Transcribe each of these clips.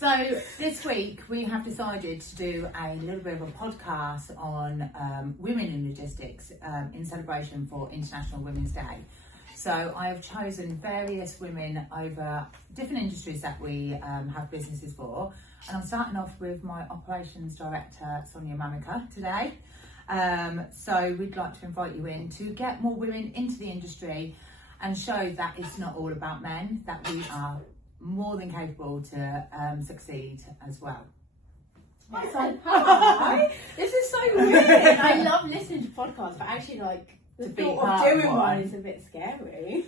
So this week we have decided to do a little bit of a podcast on women in logistics in celebration for International Women's Day. So I have chosen various women over different industries that we have businesses for. And I'm starting off with my operations director, Sonia Mamika, today. So we'd like to invite you in to get more women into the industry and show that it's not all about men, that we are more than capable to succeed as well. Hi. This is so weird. I love listening to podcasts, but actually the thought of doing one is a bit scary.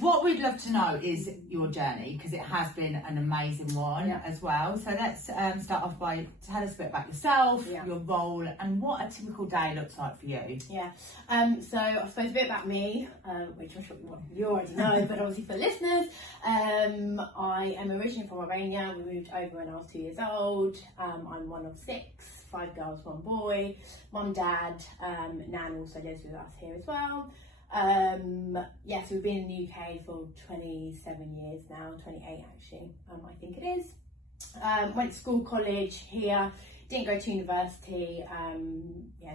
What we'd love to know is your journey, because it has been an amazing one as well. So let's start off by tell us a bit about yourself, your role, and what a typical day looks like for you. So I suppose a bit about me, which I'm sure you already know, but obviously for listeners, I am originally from Albania. We moved over when I was 2 years old. I'm one of 6. 5 girls, 1 boy. Mum, dad, Nan also lives with us here as well. So we've been in the UK for 27 years now, 28 actually, I think it is. Went to school, college here, didn't go to university,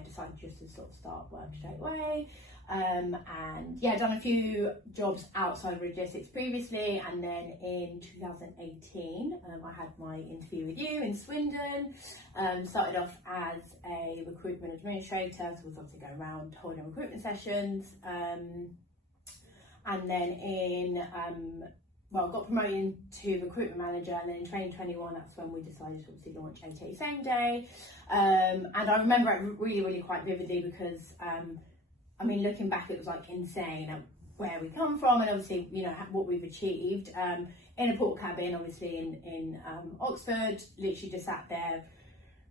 decided just to sort of start work straight away. Done a few jobs outside of logistics previously, and then in 2018 I had my interview with you in Swindon. Started off as a recruitment administrator, so I was obviously going around holding recruitment sessions, and then got promoted to recruitment manager, and then in 2021 that's when we decided to obviously launch 88 Same Day. And I remember it really quite vividly because looking back, it was insane where we come from, and obviously, what we've achieved. In a port cabin, obviously in Oxford, literally just sat there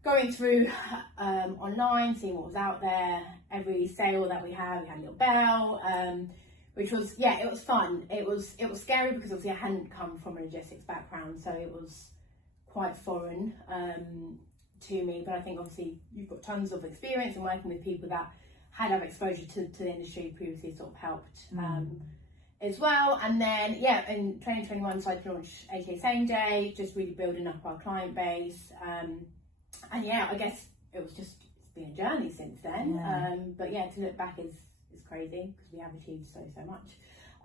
going through online, seeing what was out there. Every sale that we had a little bell, which was, it was fun. It was scary because obviously I hadn't come from a logistics background, so it was quite foreign to me. But I think obviously you've got tons of experience in working with people that had exposure to the industry previously, sort of helped as well. And then in 2021 decided to launch 88 Same Day, just really building up our client base. I guess it's been a journey since then. But to look back is crazy because we have achieved so much.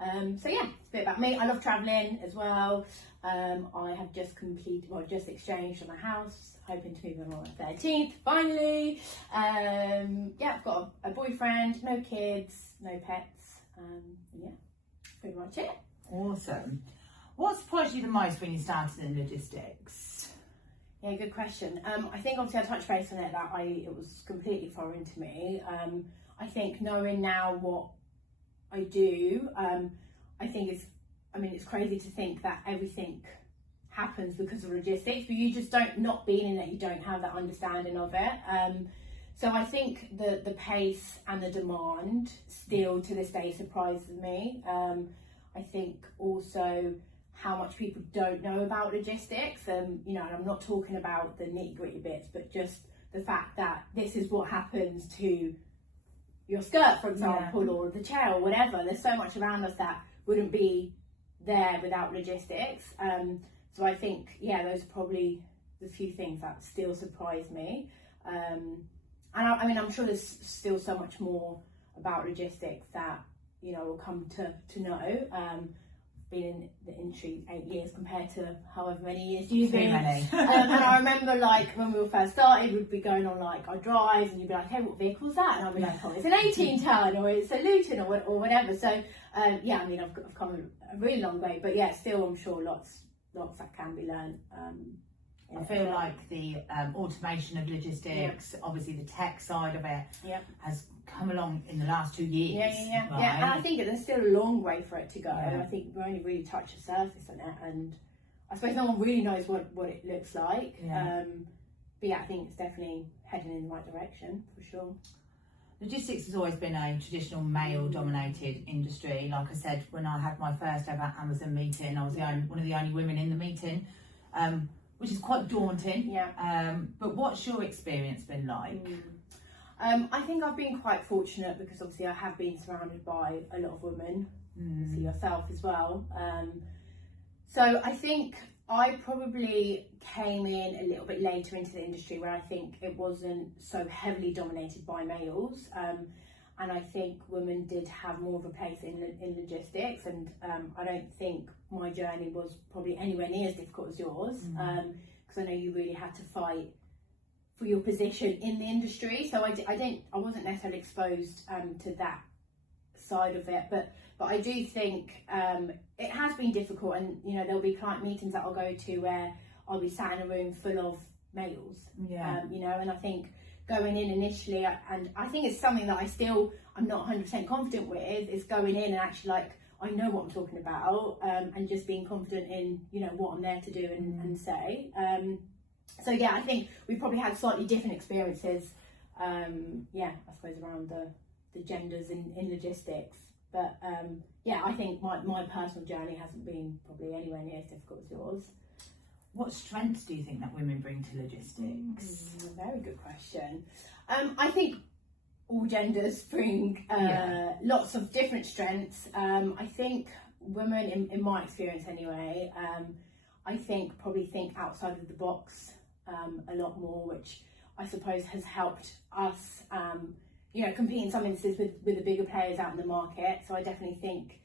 It's a bit about me. I love travelling as well. I have just exchanged on a house, hoping to move in on the 13th, finally. I've got a boyfriend, no kids, no pets. Pretty much it. Awesome. What surprised you the most when you started in logistics? Yeah, good question. I think obviously I touched base on it that it was completely foreign to me. I think knowing now what I do, I think it's crazy to think that everything happens because of logistics, but you just not being in it, you don't have that understanding of it. So I think the pace and the demand still to this day surprises me. I think also how much people don't know about logistics. And I'm not talking about the nitty-gritty bits, but just the fact that this is what happens to your skirt, for example, or the chair or whatever. There's so much around us that wouldn't be there without logistics. So I think, those are probably the few things that still surprise me. And I'm sure there's still so much more about logistics that, we'll come to know. Been in the industry 8 years compared to however many years you've been. Many. And I remember when we first started, we'd be going on our drives, and you'd be like, hey, what vehicle's that? And I'd be like, oh, it's an 18 ton, or it's a Luton, or whatever. So I've come a really long way, but still I'm sure lots that can be learned. I feel like the automation of logistics, obviously the tech side of it, has come along in the last 2 years. Right? And I think there's still a long way for it to go. I think we only really touched the surface on it, and I suppose no one really knows what it looks like. But I think it's definitely heading in the right direction for sure. Logistics has always been a traditional male-dominated industry. Like I said, when I had my first ever Amazon meeting, I was one of the only women in the meeting, which is quite daunting. But what's your experience been like? I think I've been quite fortunate because obviously I have been surrounded by a lot of women, obviously yourself as well. So I think I probably came in a little bit later into the industry where I think it wasn't so heavily dominated by males. And I think women did have more of a place in logistics, and I don't think my journey was probably anywhere near as difficult as yours, because I know you really had to fight for your position in the industry. So I wasn't necessarily exposed to that side of it, but I do think it has been difficult, and you know, there'll be client meetings that I'll go to where I'll be sat in a room full of males, you know, and I think going in initially, and I think it's something that I'm not 100% confident with, is going in and actually like, I know what I'm talking about, and just being confident in, you know, what I'm there to do and say. So yeah, I think we've probably had slightly different experiences, I suppose around the genders in logistics. But yeah, I think my personal journey hasn't been probably anywhere near as difficult as yours. What strengths do you think that women bring to logistics? Very good question. I think all genders bring lots of different strengths. I think women, in my experience anyway, I think probably think outside of the box a lot more, which I suppose has helped us, you know, compete in some instances with the bigger players out in the market. So I definitely think,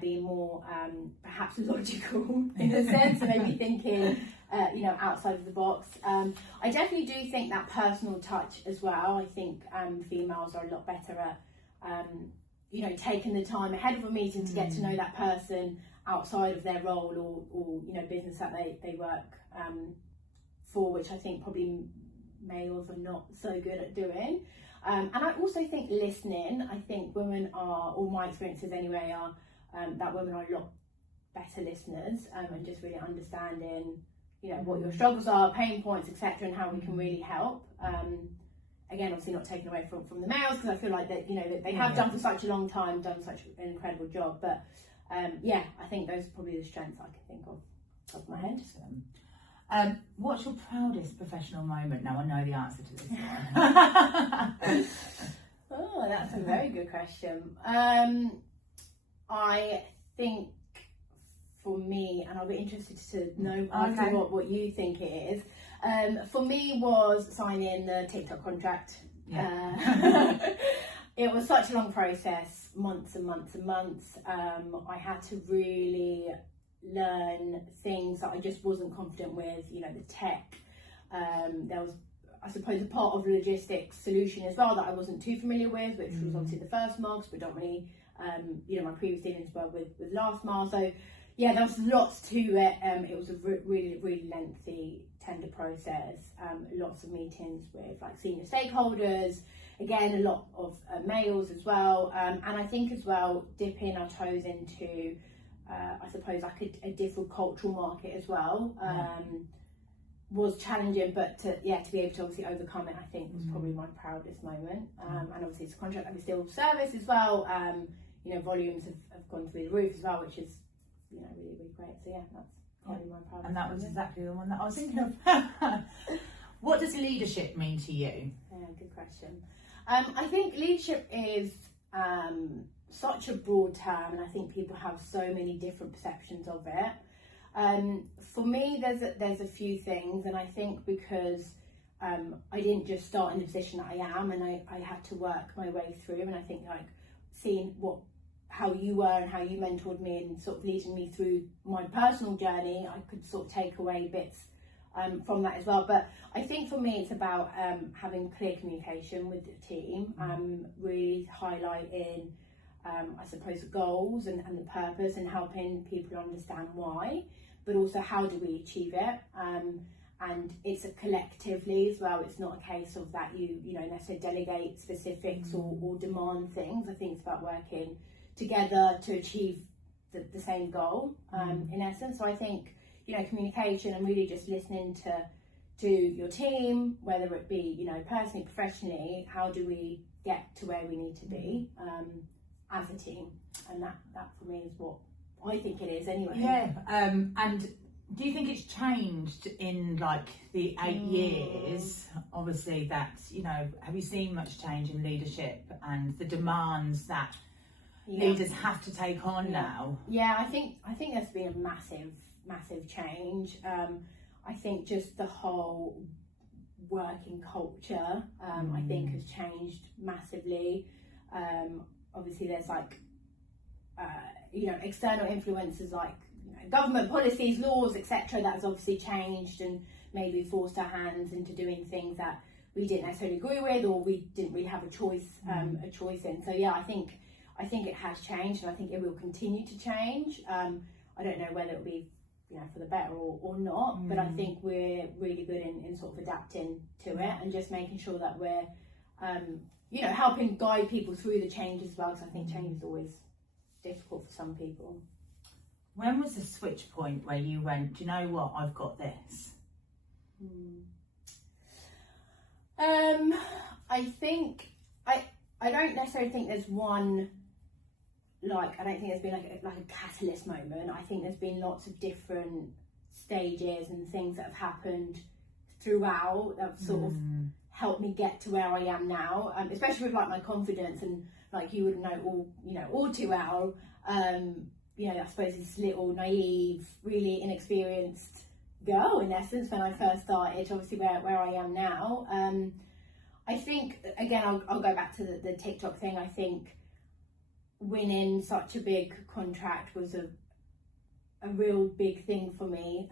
being more perhaps logical in a sense, and maybe thinking, you know, outside of the box. I definitely do think that personal touch as well. I think females are a lot better at, you know, taking the time ahead of a meeting to get to know that person outside of their role or you know, business that they work for, which I think probably males are not so good at doing. And I also think listening. I think women are, or my experiences anyway, are that women are a lot better listeners, and just really understanding, you know, what your struggles are, pain points, etc., and how we can really help. Again, obviously not taken away from the males, because I feel like that, you know, that they have done for such a long time, done such an incredible job. But I think those are probably the strengths I can think of off my head. What's your proudest professional moment? Now I know the answer to this one. Oh, that's a very good question. I think for me, and I'll be interested to know what you think it is. For me, was signing the TikTok contract. It was such a long process, months and months and months. I had to really learn things that I just wasn't confident with, you know, the tech. There was, I suppose, a part of the logistics solution as well that I wasn't too familiar with, which was obviously the first mile, because predominantly, you know, my previous dealings were with last mile. So yeah, there was lots to it. It was a really, really lengthy tender process. Lots of meetings with like senior stakeholders. Again, a lot of males as well. And I think as well, dipping our toes into, I suppose, like a different cultural market as well, was challenging, but to be able to obviously overcome it, I think was probably my proudest moment. And obviously it's a contract that we still service as well. You know, volumes have gone through the roof as well, which is, you know, really, really great. So yeah, that's probably my proudest. And that was exactly the one that I was thinking of. What does leadership mean to you? Yeah, good question. I think leadership is such a broad term, and I think people have so many different perceptions of it. For me, there's a few things, and I think because I didn't just start in the position that I am, and I had to work my way through, and I think like seeing how you were and how you mentored me and sort of leading me through my personal journey, I could sort of take away bits from that as well. But I think for me it's about having clear communication with the team, really highlighting I suppose the goals and the purpose, and helping people understand why, but also how do we achieve it. And it's a collectively as well. It's not a case of that you know, necessarily delegate specifics or demand things. I think it's about working together to achieve the same goal, in essence. So I think, you know, communication and really just listening to your team, whether it be, you know, personally, professionally, how do we get to where we need to be as a team? And that for me is what I think it is anyway. Yeah. And do you think it's changed in like the 8 years? Obviously, that's, you know, have you seen much change in leadership and the demands that leaders have to take on now? Yeah, I think there's been a massive massive change. I think just the whole working culture, I think has changed massively. Obviously there's like, external influences like government policies, laws, etc. that has obviously changed and maybe forced our hands into doing things that we didn't necessarily agree with, or we didn't really have a choice in. So yeah, I think it has changed, and I think it will continue to change. I don't know whether it'll be for the better or not, but I think we're really good in sort of adapting to it and just making sure that we're helping guide people through the change as well, because I think change is always difficult for some people. When was the switch point where you went, do you know what, I've got this? I think I don't necessarily think there's one, I don't think there's been like a catalyst moment. I think there's been lots of different stages and things that have happened throughout that have sort of helped me get to where I am now, especially with like my confidence, and like you would know all too well. I suppose this little naive, really inexperienced girl in essence when I first started, obviously where I am now. I think again I'll go back to the TikTok thing. I think winning such a big contract was a real big thing for me,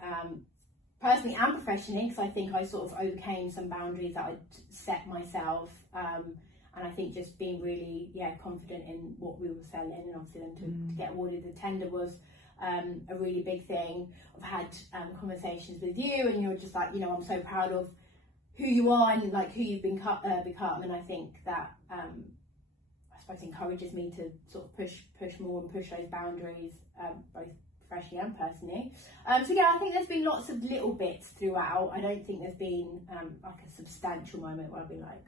personally and professionally, because I think I sort of overcame some boundaries that I'd set myself, and I think just being really confident in what we were selling, and obviously then to get awarded the tender was a really big thing. I've had conversations with you, and you're just like, I'm so proud of who you are and like who you've become, and I think that I suppose encourages me to sort of push more and push those boundaries, both professionally and personally. So yeah, I think there's been lots of little bits throughout. I don't think there's been like a substantial moment where I've been like,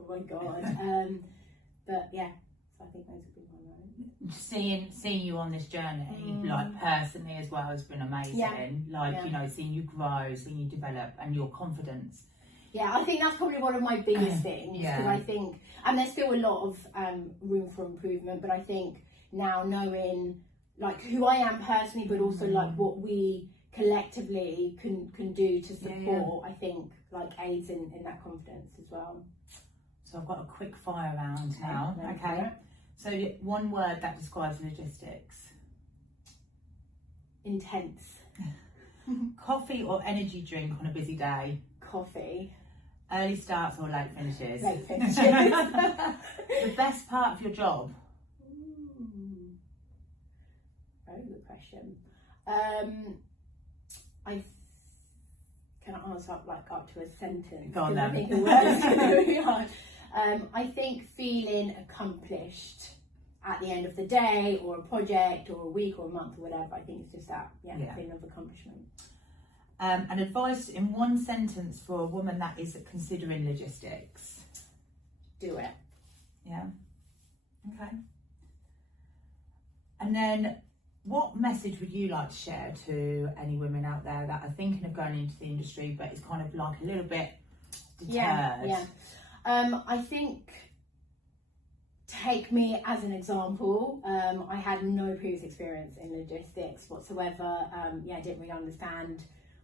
oh my god. But yeah, so I think those have been my moments. Seeing you on this journey, like personally as well, has been amazing. Seeing you grow, seeing you develop, and your confidence. Yeah, I think that's probably one of my biggest things, because I think, and there's still a lot of room for improvement, but I think now knowing like who I am personally, but also like what we collectively can do to support, I think like aids in that confidence as well. So I've got a quick fire round now. Okay. So one word that describes logistics. Intense. Coffee or energy drink on a busy day? Coffee. Early starts or late finishes? Late finishes. The best part of your job? Very good question. Can I answer up to a sentence? Go on then. I think the word's very hard. I think feeling accomplished at the end of the day, or a project, or a week, or a month, or whatever. I think it's just that feeling of accomplishment. And advice in one sentence for a woman that is considering logistics? Do it. Yeah. Okay. And then, what message would you like to share to any women out there that are thinking of going into the industry, but is kind of like a little bit deterred? I think, take me as an example. I had no previous experience in logistics whatsoever. I didn't really understand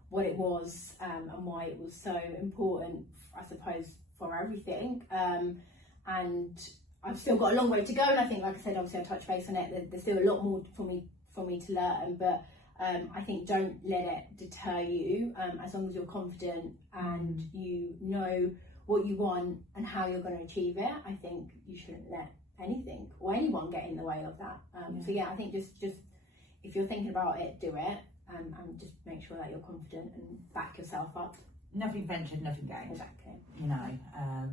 what it was and why it was so important, I suppose, for everything. And I've still got a long way to go, and I think, like I said, obviously I touched base on it, there's still a lot more for me to learn, but I think don't let it deter you. As long as you're confident and you know what you want and how you're going to achieve it, I think you shouldn't let anything or anyone get in the way of that. So yeah, I think just if you're thinking about it, do it, and just make sure that you're confident and back yourself up. Nothing ventured, nothing gained. Exactly.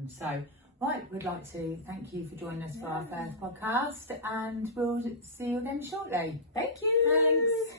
So right, we'd like to thank you for joining us for our first podcast, and we'll see you again shortly. Thank you. Thanks.